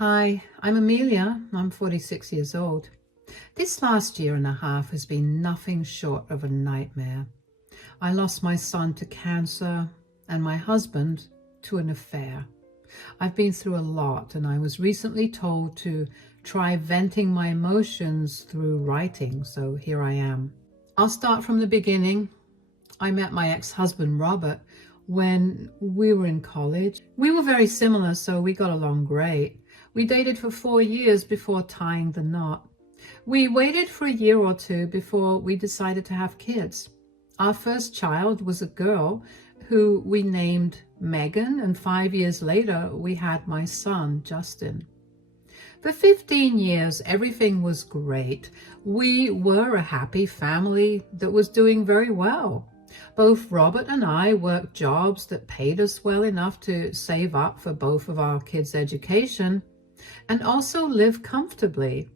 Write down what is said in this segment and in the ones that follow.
Hi, I'm Amelia. I'm 46 years old. This last year and a half has been nothing short of a nightmare. I lost my son to cancer and my husband to an affair. I've been through a lot, and I was recently told to try venting my emotions through writing, so here I am. I'll start from the beginning. I met my ex-husband Robert when we were in college. We were very similar, so we got along great. We dated for 4 years before tying the knot. We waited for a year or two before we decided to have kids. Our first child was a girl who we named Megan, and 5 years later we had my son, Justin. For 15 years, everything was great. We were a happy family that was doing very well. Both Robert and I worked jobs that paid us well enough to save up for both of our kids' education and also live comfortably.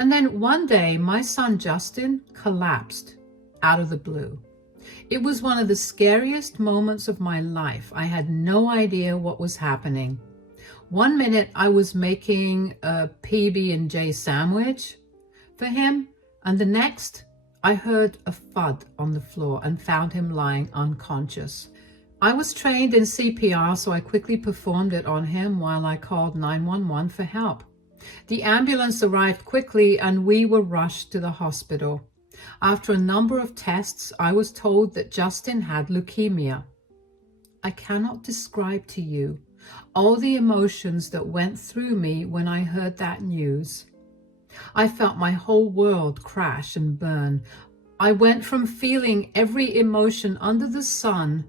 And then one day, my son Justin collapsed out of the blue. It was one of the scariest moments of my life. I had no idea what was happening. One minute I was making a PB&J sandwich for him, and the next I heard a thud on the floor and found him lying unconscious. I was trained in CPR, so I quickly performed it on him while I called 911 for help. The ambulance arrived quickly and we were rushed to the hospital. After a number of tests, I was told that Justin had leukemia. I cannot describe to you all the emotions that went through me when I heard that news. I felt my whole world crash and burn. I went from feeling every emotion under the sun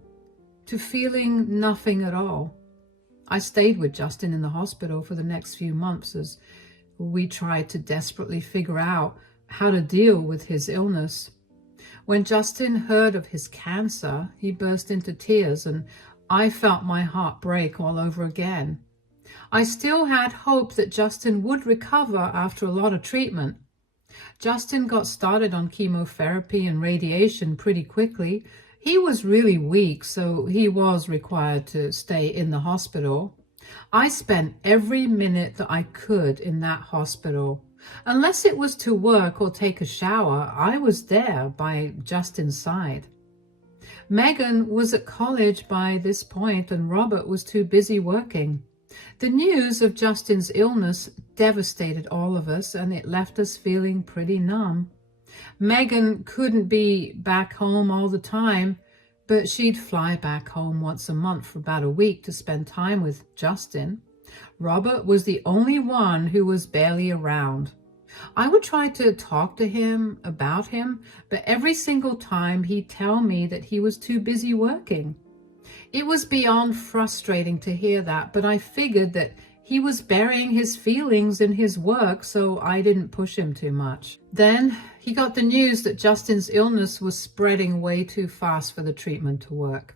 to feeling nothing at all. I stayed with Justin in the hospital for the next few months as we tried to desperately figure out how to deal with his illness. When Justin heard of his cancer, he burst into tears, and I felt my heart break all over again. I still had hope that Justin would recover after a lot of treatment. Justin got started on chemotherapy and radiation pretty quickly. He was really weak, so he was required to stay in the hospital. I spent every minute that I could in that hospital. Unless it was to work or take a shower, I was there by Justin's side. Megan was at college by this point, and Robert was too busy working. The news of Justin's illness devastated all of us, and it left us feeling pretty numb. Megan couldn't be back home all the time, but she'd fly back home once a month for about a week to spend time with Justin. Robert was the only one who was barely around. I would try to talk to him about him, but every single time he'd tell me that he was too busy working. It was beyond frustrating to hear that, but I figured that he was burying his feelings in his work, so I didn't push him too much. Then he got the news that Justin's illness was spreading way too fast for the treatment to work.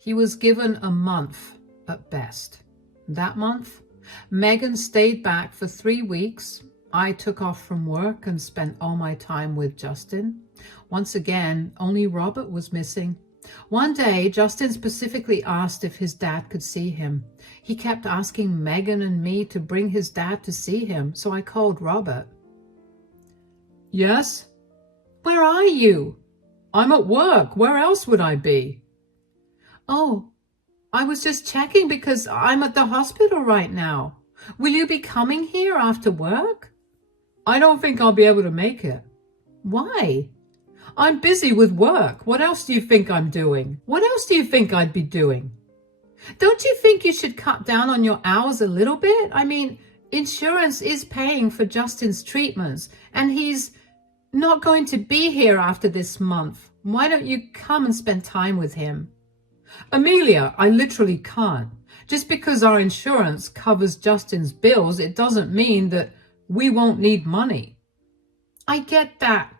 He was given a month at best. That month, Megan stayed back for 3 weeks. I took off from work and spent all my time with Justin. Once again, only Robert was missing. One day, Justin specifically asked if his dad could see him. He kept asking Megan and me to bring his dad to see him, so I called Robert. Yes? Where are you? I'm at work. Where else would I be? Oh, I was just checking because I'm at the hospital right now. Will you be coming here after work? I don't think I'll be able to make it. Why? I'm busy with work. What else do you think I'm doing? What else do you think I'd be doing? Don't you think you should cut down on your hours a little bit? I mean, insurance is paying for Justin's treatments, and he's not going to be here after this month. Why don't you come and spend time with him? Amelia, I literally can't. Just because our insurance covers Justin's bills, it doesn't mean that we won't need money. I get that.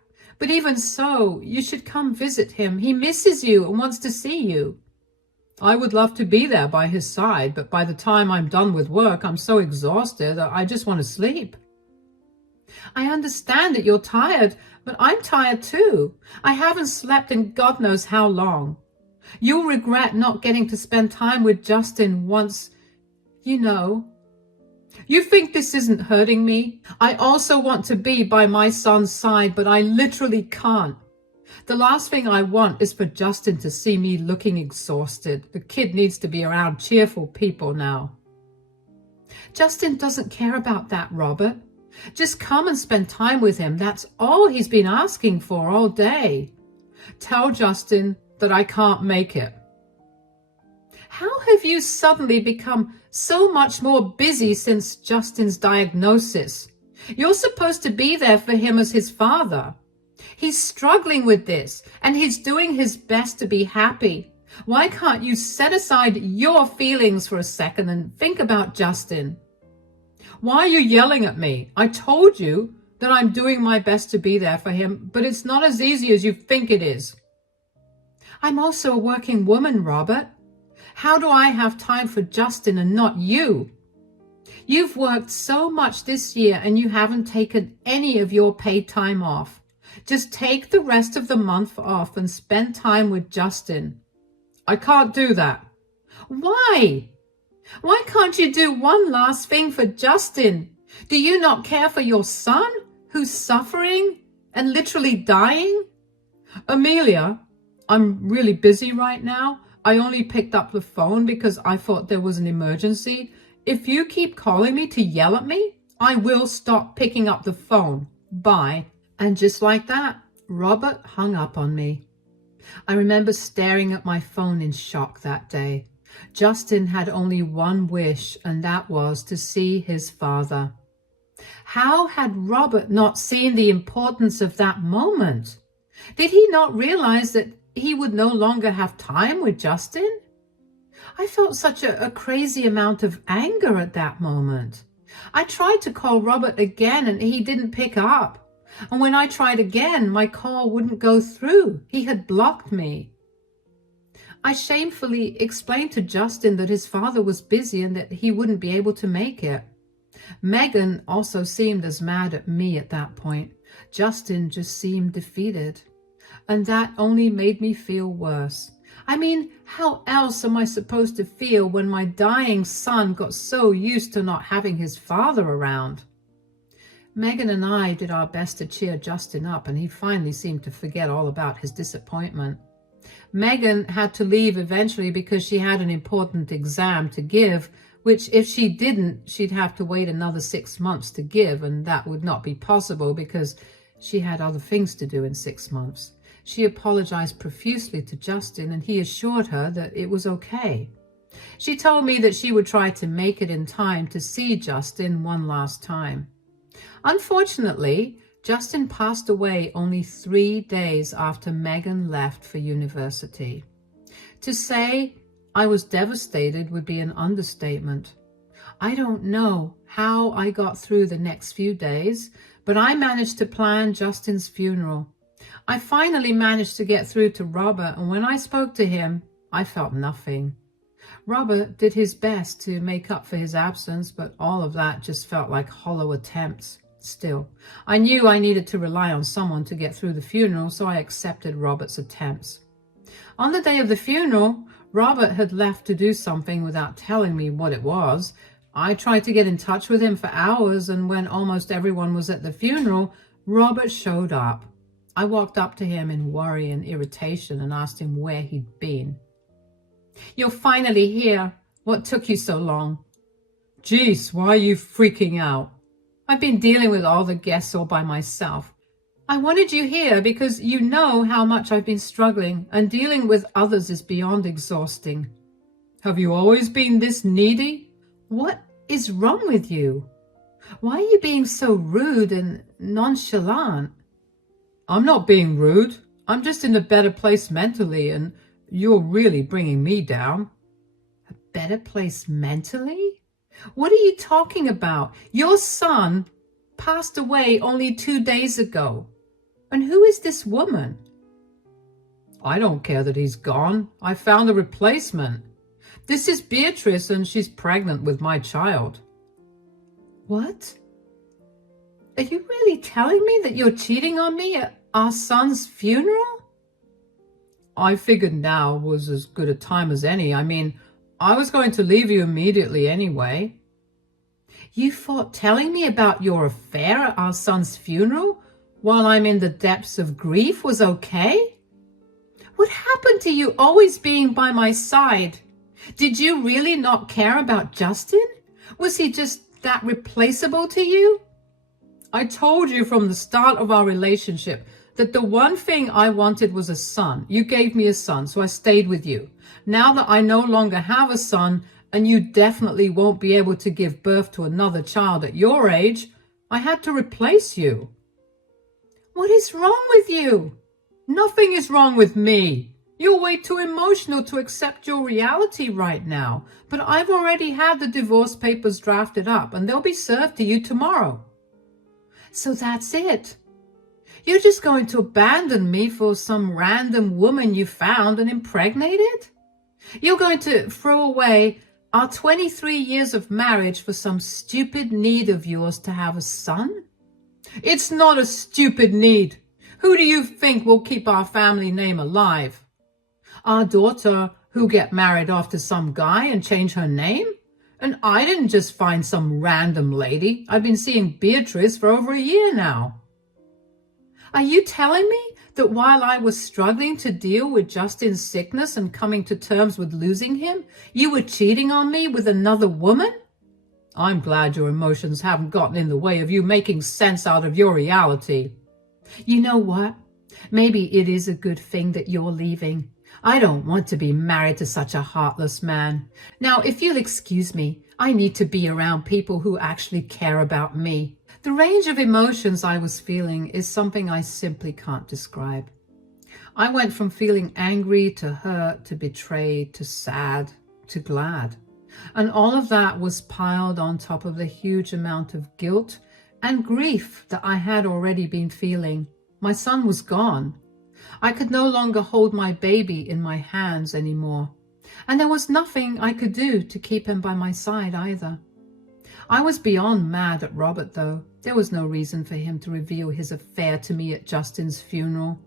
But even so, you should come visit him. He misses you and wants to see you. I would love to be there by his side, but by the time I'm done with work, I'm so exhausted that I just want to sleep. I understand that you're tired, but I'm tired too. I haven't slept in God knows how long. You'll regret not getting to spend time with Justin once, you know. You think this isn't hurting me? I also want to be by my son's side, but I literally can't. The last thing I want is for Justin to see me looking exhausted. The kid needs to be around cheerful people now. Justin doesn't care about that, Robert. Just come and spend time with him. That's all he's been asking for all day. Tell Justin that I can't make it. How have you suddenly become so much more busy since Justin's diagnosis? You're supposed to be there for him as his father. He's struggling with this, and he's doing his best to be happy. Why can't you set aside your feelings for a second and think about Justin? Why are you yelling at me? I told you that I'm doing my best to be there for him, but it's not as easy as you think it is. I'm also a working woman, Robert. How do I have time for Justin and not you? You've worked so much this year and you haven't taken any of your paid time off. Just take the rest of the month off and spend time with Justin. I can't do that. Why? Why can't you do one last thing for Justin? Do you not care for your son who's suffering and literally dying? Amelia, I'm really busy right now. I only picked up the phone because I thought there was an emergency. If you keep calling me to yell at me, I will stop picking up the phone. Bye. And just like that, Robert hung up on me. I remember staring at my phone in shock that day. Justin had only one wish, and that was to see his father. How had Robert not seen the importance of that moment? Did he not realize that he would no longer have time with Justin? I felt such a crazy amount of anger at that moment. I tried to call Robert again and he didn't pick up. And when I tried again, my call wouldn't go through. He had blocked me. I shamefully explained to Justin that his father was busy and that he wouldn't be able to make it. Megan also seemed as mad at me at that point. Justin just seemed defeated. And that only made me feel worse. I mean, how else am I supposed to feel when my dying son got so used to not having his father around? Megan and I did our best to cheer Justin up, and he finally seemed to forget all about his disappointment. Megan had to leave eventually because she had an important exam to give, which if she didn't, she'd have to wait another 6 months to give, and that would not be possible because she had other things to do in 6 months. She apologized profusely to Justin, and he assured her that it was okay. She told me that she would try to make it in time to see Justin one last time. Unfortunately, Justin passed away only 3 days after Megan left for university. To say I was devastated would be an understatement. I don't know how I got through the next few days, but I managed to plan Justin's funeral. I finally managed to get through to Robert, and when I spoke to him, I felt nothing. Robert did his best to make up for his absence, but all of that just felt like hollow attempts. Still, I knew I needed to rely on someone to get through the funeral, so I accepted Robert's attempts. On the day of the funeral, Robert had left to do something without telling me what it was. I tried to get in touch with him for hours, and when almost everyone was at the funeral, Robert showed up. I walked up to him in worry and irritation and asked him where he'd been. "You're finally here. What took you so long?" "Geez, why are you freaking out?" "I've been dealing with all the guests all by myself. I wanted you here because you know how much I've been struggling, and dealing with others is beyond exhausting." "Have you always been this needy?" "What is wrong with you? Why are you being so rude and nonchalant?" "I'm not being rude. I'm just in a better place mentally, and you're really bringing me down." "A better place mentally? What are you talking about? Your son passed away only 2 days ago. And who is this woman?" "I don't care that he's gone. I found a replacement. This is Beatrice, and she's pregnant with my child." "What? Are you really telling me that you're cheating on me at our son's funeral?" "I figured now was as good a time as any. I mean, I was going to leave you immediately anyway." You thought telling me about your affair at our son's funeral while I'm in the depths of grief was okay? What happened to you always being by my side? Did you really not care about Justin? Was he just that replaceable to you? I told you from the start of our relationship that the one thing I wanted was a son. You gave me a son, so I stayed with you. Now that I no longer have a son, and you definitely won't be able to give birth to another child at your age, I had to replace you. What is wrong with you? Nothing is wrong with me. You're way too emotional to accept your reality right now. But I've already had the divorce papers drafted up, and they'll be served to you tomorrow. So that's it. You're just going to abandon me for some random woman you found and impregnated? You're going to throw away our 23 years of marriage for some stupid need of yours to have a son? It's not a stupid need. Who do you think will keep our family name alive? Our daughter who get married after some guy and change her name? And I didn't just find some random lady. I've been seeing Beatrice for over a year now. Are you telling me that while I was struggling to deal with Justin's sickness and coming to terms with losing him, you were cheating on me with another woman? I'm glad your emotions haven't gotten in the way of you making sense out of your reality. You know what? Maybe it is a good thing that you're leaving. I don't want to be married to such a heartless man. Now, if you'll excuse me, I need to be around people who actually care about me. The range of emotions I was feeling is something I simply can't describe. I went from feeling angry to hurt to betrayed to sad to glad. And all of that was piled on top of the huge amount of guilt and grief that I had already been feeling. My son was gone. I could no longer hold my baby in my hands anymore. And there was nothing I could do to keep him by my side either. I was beyond mad at Robert, though. There was no reason for him to reveal his affair to me at Justin's funeral.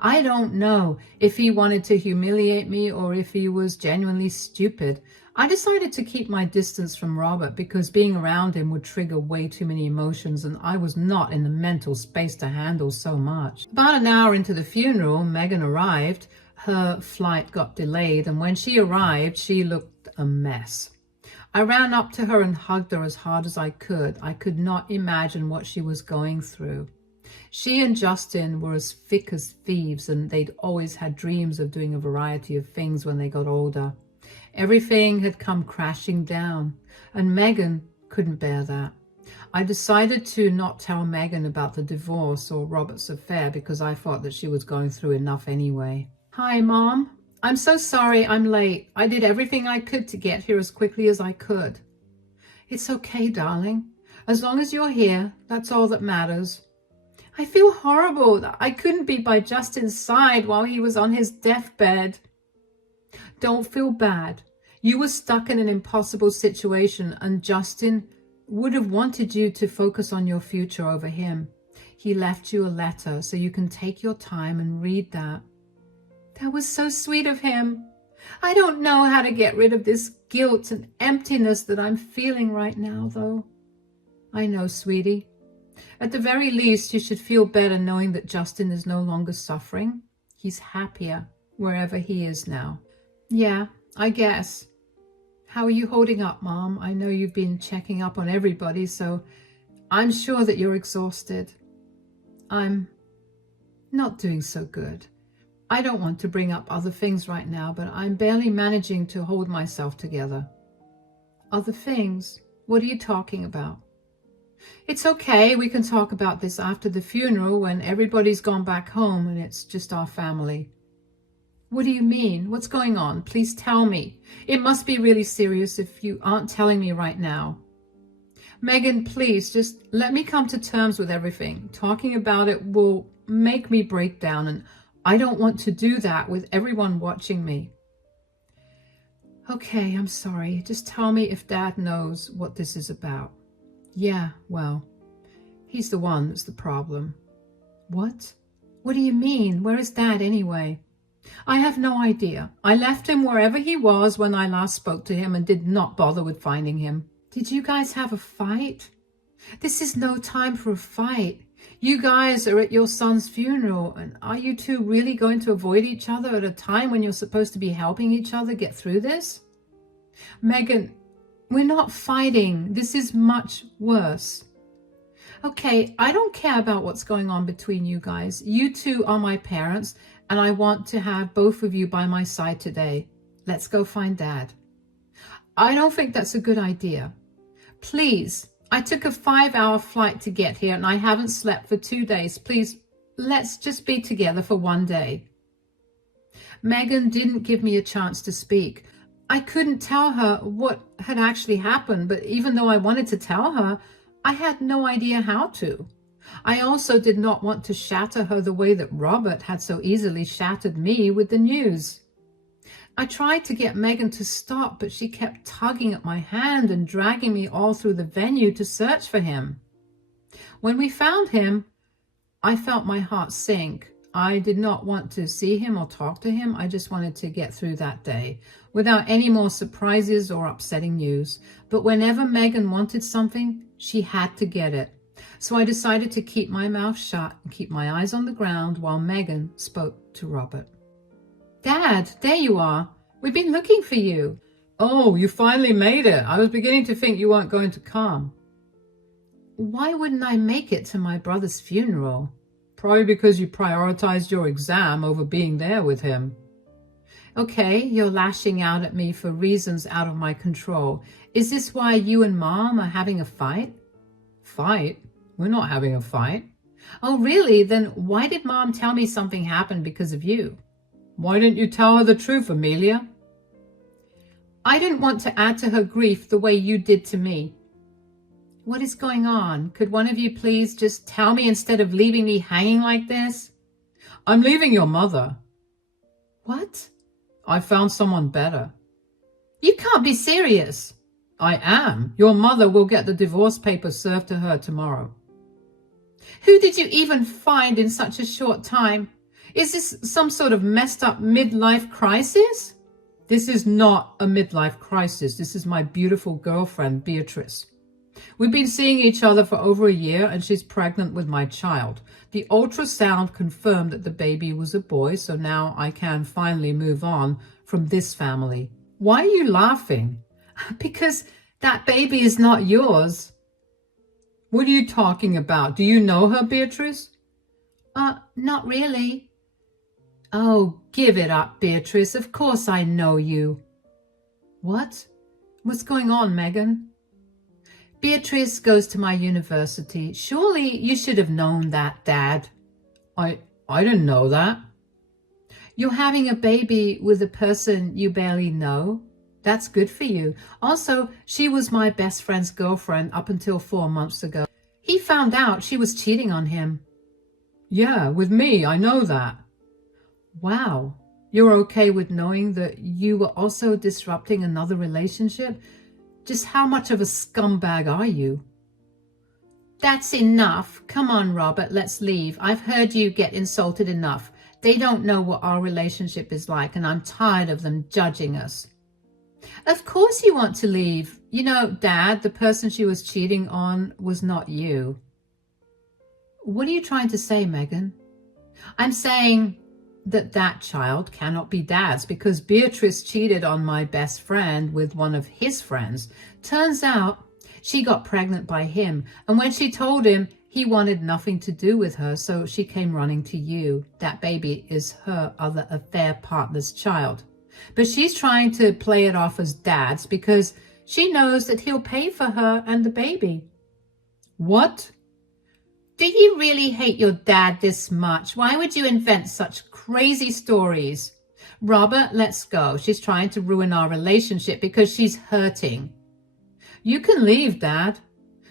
I don't know if he wanted to humiliate me or if he was genuinely stupid. I decided to keep my distance from Robert because being around him would trigger way too many emotions, and I was not in the mental space to handle so much. About an hour into the funeral, Megan arrived. Her flight got delayed, and when she arrived, she looked a mess. I ran up to her and hugged her as hard as I could. I could not imagine what she was going through. She and Justin were as thick as thieves, and they'd always had dreams of doing a variety of things when they got older. Everything had come crashing down, and Megan couldn't bear that. I decided to not tell Megan about the divorce or Robert's affair because I thought that she was going through enough anyway. Hi, Mom. I'm so sorry I'm late. I did everything I could to get here as quickly as I could. It's okay, darling. As long as you're here, that's all that matters. I feel horrible that I couldn't be by Justin's side while he was on his deathbed. Don't feel bad. You were stuck in an impossible situation, and Justin would have wanted you to focus on your future over him. He left you a letter, so you can take your time and read that. That was so sweet of him. I don't know how to get rid of this guilt and emptiness that I'm feeling right now, though. I know, sweetie. At the very least, you should feel better knowing that Justin is no longer suffering. He's happier wherever he is now. Yeah, I guess. How are you holding up, Mom? I know you've been checking up on everybody, so I'm sure that you're exhausted. I'm not doing so good. I don't want to bring up other things right now, but I'm barely managing to hold myself together. Other things? What are you talking about? It's okay, we can talk about this after the funeral when everybody's gone back home and it's just our family. What do you mean? What's going on? Please tell me. It must be really serious if you aren't telling me right now. Megan, please, just let me come to terms with everything. Talking about it will make me break down, and I don't want to do that with everyone watching me. Okay, I'm sorry. Just tell me if Dad knows what this is about. Yeah, well, he's the one that's the problem. What? What do you mean? Where is Dad anyway? I have no idea. I left him wherever he was when I last spoke to him and did not bother with finding him. Did you guys have a fight? This is no time for a fight. You guys are at your son's funeral, and are you two really going to avoid each other at a time when you're supposed to be helping each other get through this? Megan, we're not fighting. This is much worse. Okay, I don't care about what's going on between you guys. You two are my parents, and I want to have both of you by my side today. Let's go find Dad. I don't think that's a good idea. Please, I took a 5-hour flight to get here, and I haven't slept for 2 days. Please, let's just be together for 1 day. Megan didn't give me a chance to speak. I couldn't tell her what had actually happened, but even though I wanted to tell her, I had no idea how to. I also did not want to shatter her the way that Robert had so easily shattered me with the news. I tried to get Megan to stop, but she kept tugging at my hand and dragging me all through the venue to search for him. When we found him, I felt my heart sink. I did not want to see him or talk to him. I just wanted to get through that day without any more surprises or upsetting news. But whenever Megan wanted something, she had to get it. So I decided to keep my mouth shut and keep my eyes on the ground while Megan spoke to Robert. Dad, there you are. We've been looking for you. Oh, you finally made it. I was beginning to think you weren't going to come. Why wouldn't I make it to my brother's funeral? Probably because you prioritized your exam over being there with him. Okay, you're lashing out at me for reasons out of my control. Is this why you and Mom are having a fight? Fight? We're not having a fight. Oh, really? Then why did Mom tell me something happened because of you? Why didn't you tell her the truth, Amelia? I didn't want to add to her grief the way you did to me. What is going on? Could one of you please just tell me instead of leaving me hanging like this? I'm leaving your mother. What? I found someone better. You can't be serious. I am. Your mother will get the divorce papers served to her tomorrow. Who did you even find in such a short time? Is this some sort of messed up midlife crisis? This is not a midlife crisis. This is my beautiful girlfriend, Beatrice. We've been seeing each other for over a year, and she's pregnant with my child. The ultrasound confirmed that the baby was a boy, so now I can finally move on from this family. Why are you laughing? Because that baby is not yours. What are you talking about? Do you know her, Beatrice? Not really. Oh, give it up, Beatrice. Of course I know you. What? What's going on, Megan? Beatrice goes to my university. Surely you should have known that, Dad. I didn't know that. You're having a baby with a person you barely know. That's good for you. Also, she was my best friend's girlfriend up until 4 months ago. He found out she was cheating on him. Yeah, with me, I know that. Wow, you're okay with knowing that you were also disrupting another relationship? Just how much of a scumbag are you? That's enough. Come on, Robert, let's leave. I've heard you get insulted enough. They don't know what our relationship is like, and I'm tired of them judging us. Of course you want to leave. You know, Dad, the person she was cheating on was not you. What are you trying to say, Megan? I'm saying that child cannot be Dad's because Beatrice cheated on my best friend with one of his friends. Turns out she got pregnant by him, and when she told him, he wanted nothing to do with her, so she came running to you. That baby is her other affair partner's child. But she's trying to play it off as Dad's because she knows that he'll pay for her and the baby. What? Do you really hate your dad this much? Why would you invent such crazy stories? Robert, let's go. She's trying to ruin our relationship because she's hurting. You can leave, Dad.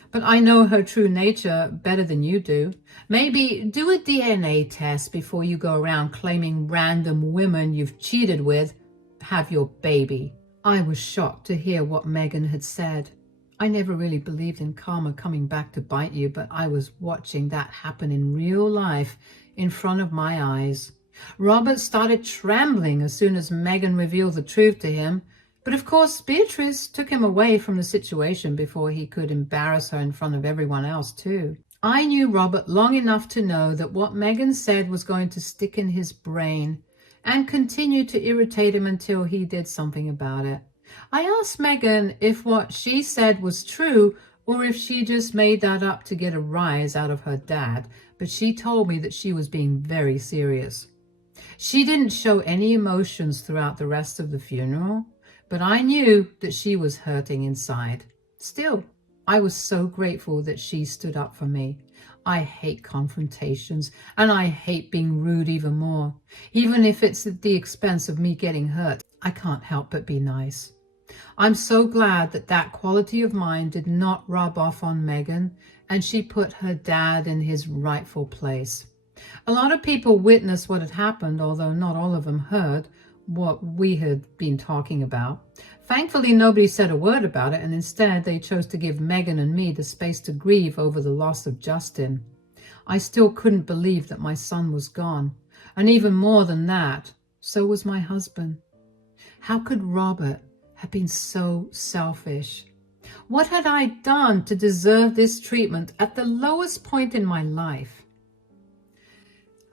But I know her true nature better than you do. Maybe do a DNA test before you go around claiming random women you've cheated with have your baby. I was shocked to hear what Megan had said. I never really believed in karma coming back to bite you, but I was watching that happen in real life in front of my eyes. Robert started trembling as soon as Megan revealed the truth to him, But of course, Beatrice took him away from the situation before he could embarrass her in front of everyone else too. I knew Robert long enough to know that what Megan said was going to stick in his brain and continue to irritate him until he did something about it. I asked Megan if what she said was true or if she just made that up to get a rise out of her dad, but she told me that she was being very serious. She didn't show any emotions throughout the rest of the funeral, but I knew that she was hurting inside. Still, I was so grateful that she stood up for me. I hate confrontations, and I hate being rude even more. Even if it's at the expense of me getting hurt, I can't help but be nice. I'm so glad that that quality of mine did not rub off on Megan, and she put her dad in his rightful place. A lot of people witnessed what had happened, although not all of them heard what we had been talking about. Thankfully, nobody said a word about it, and instead they chose to give Megan and me the space to grieve over the loss of Justin. I still couldn't believe that my son was gone, and even more than that, so was my husband. How could Robert have been so selfish? What had I done to deserve this treatment at the lowest point in my life?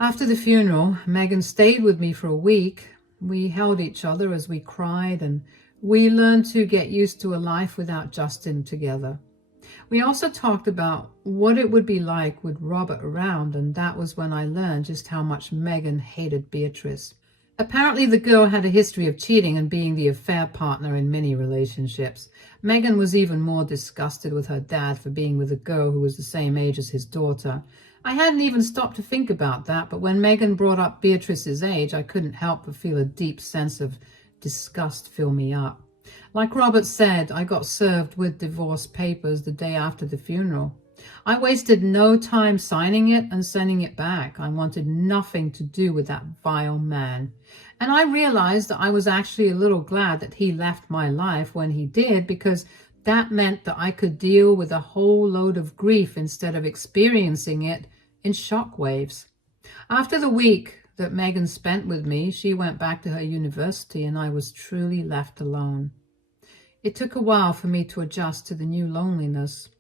After the funeral, Megan stayed with me for a week. We held each other as we cried, and we learned to get used to a life without Justin together. We also talked about what it would be like with Robert around, and that was when I learned just how much Megan hated Beatrice. Apparently, the girl had a history of cheating and being the affair partner in many relationships. Megan was even more disgusted with her dad for being with a girl who was the same age as his daughter. I hadn't even stopped to think about that, but when Megan brought up Beatrice's age, I couldn't help but feel a deep sense of disgust fill me up. Like Robert said, I got served with divorce papers the day after the funeral. I wasted no time signing it and sending it back. I wanted nothing to do with that vile man. And I realized that I was actually a little glad that he left my life when he did, because that meant that I could deal with a whole load of grief instead of experiencing it in shock waves. After the week that Megan spent with me, she went back to her university and I was truly left alone. It took a while for me to adjust to the new loneliness,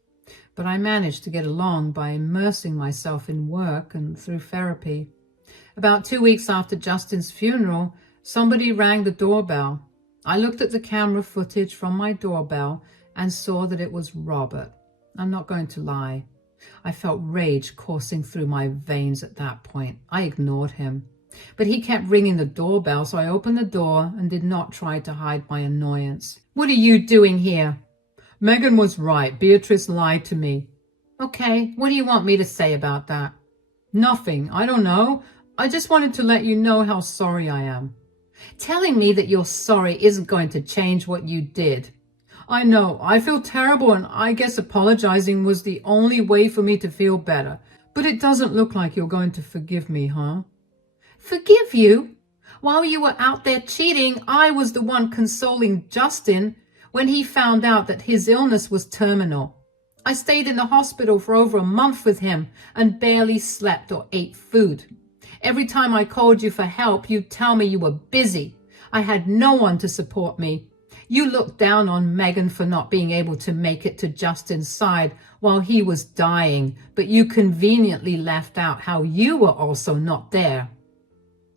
but I managed to get along by immersing myself in work and through therapy. About 2 weeks after Justin's funeral, somebody rang the doorbell. I looked at the camera footage from my doorbell and saw that it was Robert. I'm not going to lie. I felt rage coursing through my veins at that point. I ignored him. But he kept ringing the doorbell, so I opened the door and did not try to hide my annoyance. "What are you doing here?" "Megan was right. Beatrice lied to me." "Okay, what do you want me to say about that?" "Nothing. I don't know. I just wanted to let you know how sorry I am." "Telling me that you're sorry isn't going to change what you did." "I know. I feel terrible, and I guess apologizing was the only way for me to feel better. But it doesn't look like you're going to forgive me, huh?" "Forgive you? While you were out there cheating, I was the one consoling Justin when he found out that his illness was terminal. I stayed in the hospital for over a month with him and barely slept or ate food. Every time I called you for help, you'd tell me you were busy. I had no one to support me. You looked down on Megan for not being able to make it to Justin's side while he was dying, but you conveniently left out how you were also not there."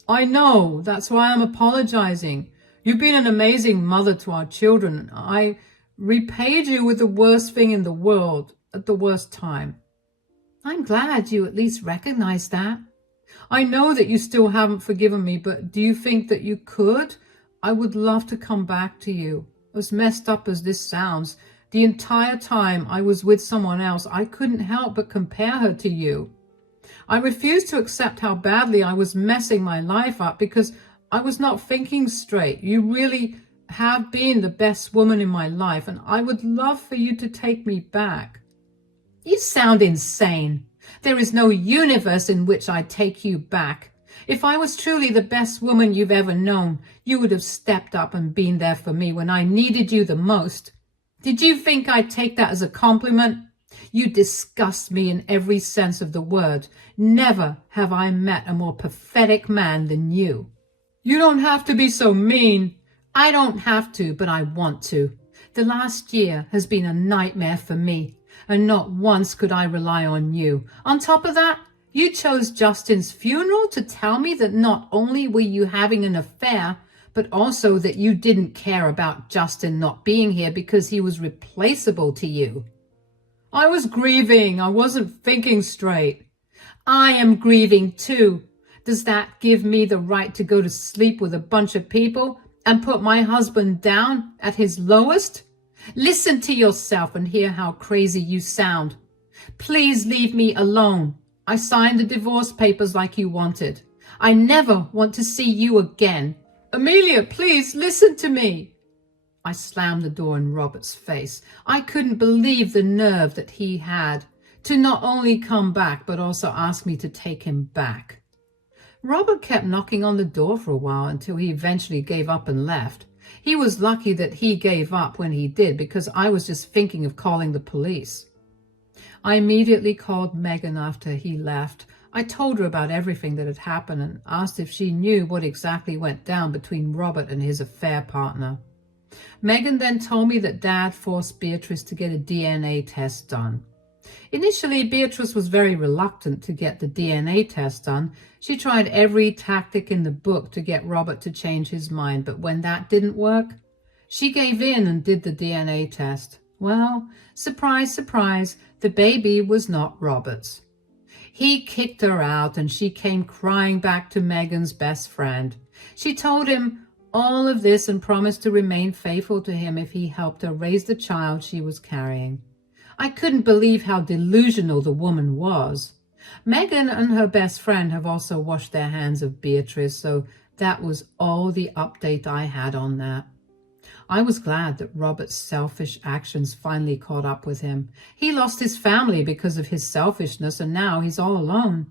"I know. That's why I'm apologizing. You've been an amazing mother to our children. I repaid you with the worst thing in the world at the worst time." "I'm glad you at least recognize that." "I know that you still haven't forgiven me, but do you think that you could? I would love to come back to you. As messed up as this sounds, the entire time I was with someone else, I couldn't help but compare her to you. I refused to accept how badly I was messing my life up because I was not thinking straight. You really have been the best woman in my life, and I would love for you to take me back." "You sound insane. There is no universe in which I'd take you back. If I was truly the best woman you've ever known, you would have stepped up and been there for me when I needed you the most. Did you think I'd take that as a compliment? You disgust me in every sense of the word. Never have I met a more pathetic man than you." "You don't have to be so mean. I don't have to, but I want to. The last year has been a nightmare for me, and not once could I rely on you. On top of that, you chose Justin's funeral to tell me that not only were you having an affair, but also that you didn't care about Justin not being here because he was replaceable to you. I was grieving. I wasn't thinking straight. I am grieving too. Does that give me the right to go to sleep with a bunch of people and put my husband down at his lowest? Listen to yourself and hear how crazy you sound. Please leave me alone. I signed the divorce papers like you wanted. I never want to see you again. Amelia, please listen to me. I slammed the door in Robert's face. I couldn't believe the nerve that he had to not only come back, but also ask me to take him back. Robert kept knocking on the door for a while until he eventually gave up and left. He was lucky that he gave up when he did, because I was just thinking of calling the police. I immediately called Megan after he left. I told her about everything that had happened and asked if she knew what exactly went down between Robert and his affair partner. Megan then told me that Dad forced Beatrice to get a DNA test done. Initially, Beatrice was very reluctant to get the DNA test done. She tried every tactic in the book to get Robert to change his mind, but when that didn't work, she gave in and did the DNA test. Well, surprise, surprise, the baby was not Robert's. He kicked her out and she came crying back to Megan's best friend. She told him all of this and promised to remain faithful to him if he helped her raise the child she was carrying. I couldn't believe how delusional the woman was. Megan and her best friend have also washed their hands of Beatrice, so that was all the update I had on that. I was glad that Robert's selfish actions finally caught up with him. He lost his family because of his selfishness, and now he's all alone.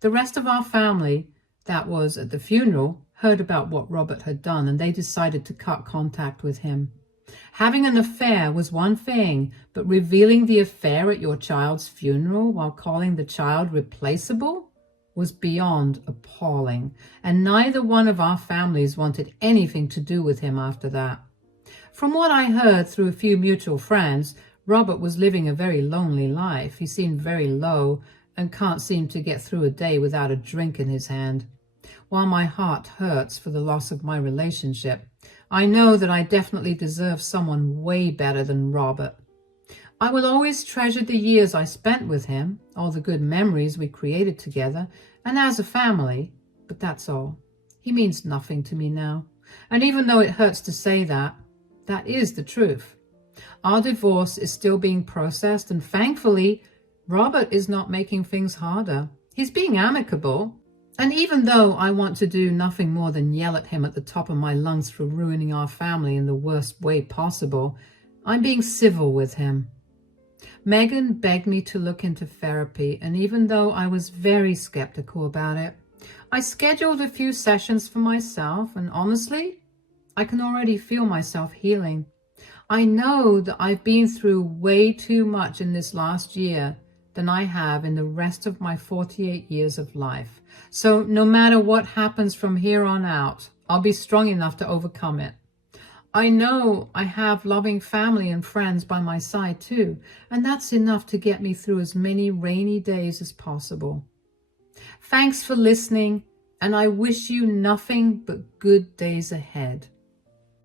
The rest of our family that was at the funeral heard about what Robert had done, and they decided to cut contact with him. Having an affair was one thing, but revealing the affair at your child's funeral while calling the child replaceable was beyond appalling, and neither one of our families wanted anything to do with him after that. From what I heard through a few mutual friends, Robert was living a very lonely life. He seemed very low and can't seem to get through a day without a drink in his hand. While my heart hurts for the loss of my relationship, I know that I definitely deserve someone way better than Robert. I will always treasure the years I spent with him, all the good memories we created together, and as a family, but that's all. He means nothing to me now. And even though it hurts to say that, that is the truth. Our divorce is still being processed, and thankfully, Robert is not making things harder. He's being amicable. And even though I want to do nothing more than yell at him at the top of my lungs for ruining our family in the worst way possible, I'm being civil with him. Megan begged me to look into therapy, and even though I was very skeptical about it, I scheduled a few sessions for myself, and honestly, I can already feel myself healing. I know that I've been through way too much in this last year than I have in the rest of my 48 years of life. So no matter what happens from here on out, I'll be strong enough to overcome it. I know I have loving family and friends by my side too, and that's enough to get me through as many rainy days as possible. Thanks for listening, and I wish you nothing but good days ahead.